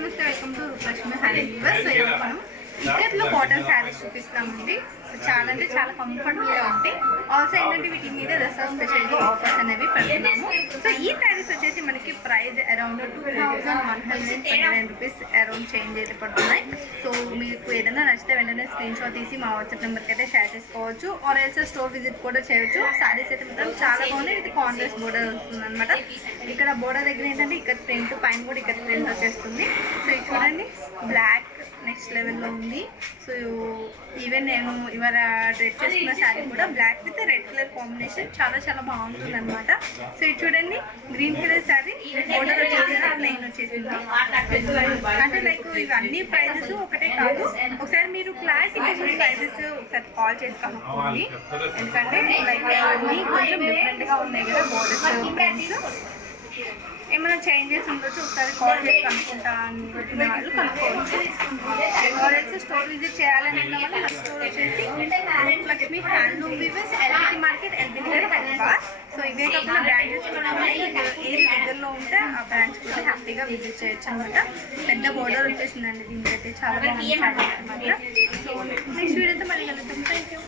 నమస్తే welcome to Rupalakshmi hand viewers మనం ఇక్కత్లో కాటన్ శారీస్ చూపిస్తామండి. సో చాలా అంటే చాలా కంఫర్టబుల్గా ఉంటాయి. ఆల్సో ఏంటంటే వీటి మీద దసరా స్పెషల్గా ఆఫర్స్ అనేవి పెడుతున్నాము. సో ఈ sari price around two thousand one hundred twenty nine rupees around change అయితే పడుతున్నాయి. సో మీకు ఏదైనా నచ్చితే వెంటనే స్క్రీన్ షాట్ తీసి మా వాట్సాప్ నెంబర్కి అయితే షేర్ చేసుకోవచ్చు. ఆర్ ఎల్స్ స్టోర్ విజిట్ కూడా చేయొచ్చు. సారీస్ అయితే మాత్రం చాలా బాగున్నాయి. ఇది కాంట్రాస్ట్ బోర్డర్ వస్తుంది అనమాట ఇక్కడ బోర్డర్ దగ్గర ఏంటంటే ఇక్కడ ప్రింట్ పైన కూడా ఇక్కడ ప్రింట్ వచ్చేస్తుంది. సో అండి బ్లాక్ నెక్స్ట్ లెవెల్లో ఉంది. సో ఈవెన్ నేను ఇవాళ డ్రెస్ చేసుకున్న శారీ కూడా black with red colour combination చాలా చాలా బాగుంటుంది అనమాట సో ఇది చూడండి. Green colour sari. బోర్డర్ వచ్చేసి వచ్చేసింది. అంటే లైక్ ఇవన్నీ ప్రైజెస్ ఒకటే కాదు. ఒకసారి మీరు క్లారిటీ ప్రైజెస్ ఒకసారి కాల్ చేసి కనుక్కోండి. ఎందుకంటే లైక్ అన్నీ కొంచెం డిఫరెంట్గా ఉన్నాయి కదా బోర్డర్స్ చేంజెస్ ఉండొచ్చు ఒకసారి కాల్ చేసి కనుక్కుంటా అనుకుంటున్న వాళ్ళు కనుక్కోవచ్చు స్టోర్ విజిట్ చేయాలని ఉన్న వాళ్ళు నా స్టోర్ వచ్చేసి Lakshmi handloom market Hyderabad so ఇవే కాకుండా బ్రాంచెస్ కూడా ఉన్నాయి. ఏది దగ్గరలో ఉంటే ఆ బ్రాంచ్ కూడా హ్యాపీగా విజిట్ చేయొచ్చు అనమాట పెద్ద బోర్డర్ వచ్చేసిందండి దీనికైతే చాలా బాగుంది. అనమాట